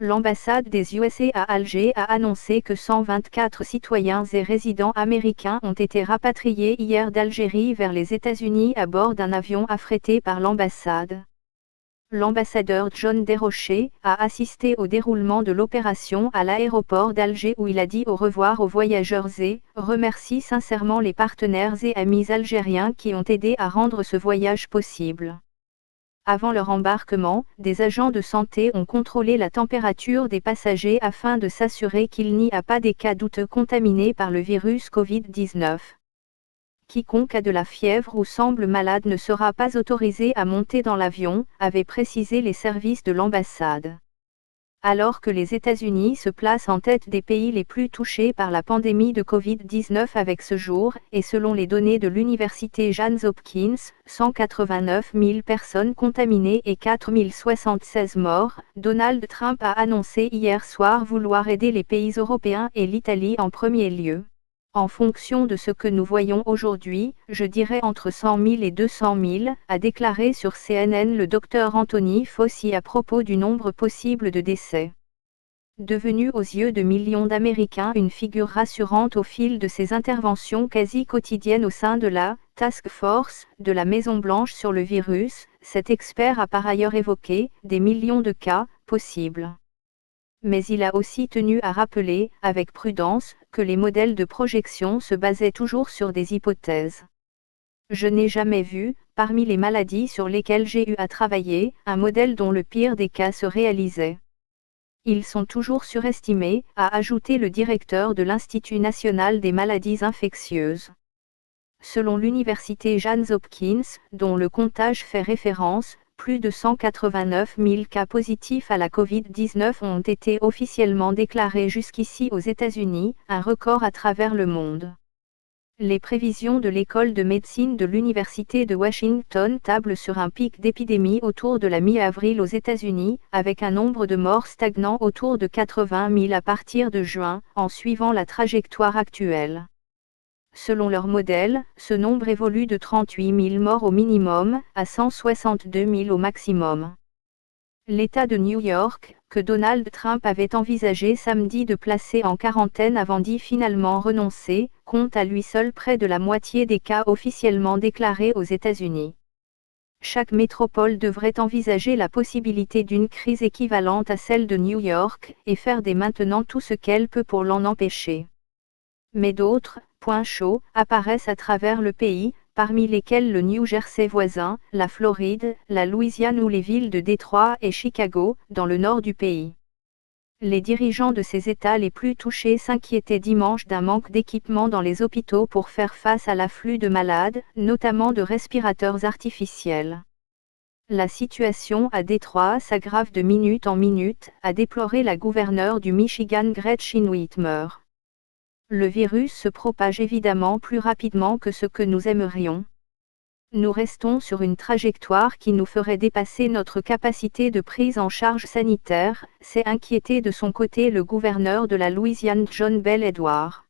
L'ambassade des USA à Alger a annoncé que 124 citoyens et résidents américains ont été rapatriés hier d'Algérie vers les États-Unis à bord d'un avion affrété par l'ambassade. L'ambassadeur John Desrochers a assisté au déroulement de l'opération à l'aéroport d'Alger où il a dit au revoir aux voyageurs et remercie sincèrement les partenaires et amis algériens qui ont aidé à rendre ce voyage possible. Avant leur embarquement, des agents de santé ont contrôlé la température des passagers afin de s'assurer qu'il n'y a pas des cas douteux contaminés par le virus Covid-19. Quiconque a de la fièvre ou semble malade ne sera pas autorisé à monter dans l'avion, avaient précisé les services de l'ambassade. Alors que les États-Unis se placent en tête des pays les plus touchés par la pandémie de Covid-19 avec ce jour, et selon les données de l'université Johns Hopkins, 189 000 personnes contaminées et 4 076 morts, Donald Trump a annoncé hier soir vouloir aider les pays européens et l'Italie en premier lieu. En fonction de ce que nous voyons aujourd'hui, je dirais entre 100 000 et 200 000, a déclaré sur CNN le docteur Anthony Fauci à propos du nombre possible de décès. Devenu aux yeux de millions d'Américains une figure rassurante au fil de ses interventions quasi quotidiennes au sein de la « Task Force » de la Maison-Blanche sur le virus, cet expert a par ailleurs évoqué « des millions de cas possibles ». Mais il a aussi tenu à rappeler, avec prudence, que les modèles de projection se basaient toujours sur des hypothèses. Je n'ai jamais vu, parmi les maladies sur lesquelles j'ai eu à travailler, un modèle dont le pire des cas se réalisait. Ils sont toujours surestimés, a ajouté le directeur de l'Institut national des maladies infectieuses. Selon l'université Johns Hopkins, dont le comptage fait référence, plus de 189 000 cas positifs à la Covid-19 ont été officiellement déclarés jusqu'ici aux États-Unis, un record à travers le monde. Les prévisions de l'école de médecine de l'Université de Washington tablent sur un pic d'épidémie autour de la mi-avril aux États-Unis, avec un nombre de morts stagnant autour de 80 000 à partir de juin, en suivant la trajectoire actuelle. Selon leur modèle, ce nombre évolue de 38 000 morts au minimum, à 162 000 au maximum. L'État de New York, que Donald Trump avait envisagé samedi de placer en quarantaine avant d'y finalement renoncer, compte à lui seul près de la moitié des cas officiellement déclarés aux États-Unis. Chaque métropole devrait envisager la possibilité d'une crise équivalente à celle de New York, et faire dès maintenant tout ce qu'elle peut pour l'en empêcher. Mais d'autres points chauds apparaissent à travers le pays, parmi lesquels le New Jersey voisin, la Floride, la Louisiane ou les villes de Détroit et Chicago, dans le nord du pays. Les dirigeants de ces États les plus touchés s'inquiétaient dimanche d'un manque d'équipement dans les hôpitaux pour faire face à l'afflux de malades, notamment de respirateurs artificiels. La situation à Détroit s'aggrave de minute en minute, a déploré la gouverneure du Michigan Gretchen Whitmer. Le virus se propage évidemment plus rapidement que ce que nous aimerions. Nous restons sur une trajectoire qui nous ferait dépasser notre capacité de prise en charge sanitaire, s'est inquiété de son côté le gouverneur de la Louisiane John Bel Edwards.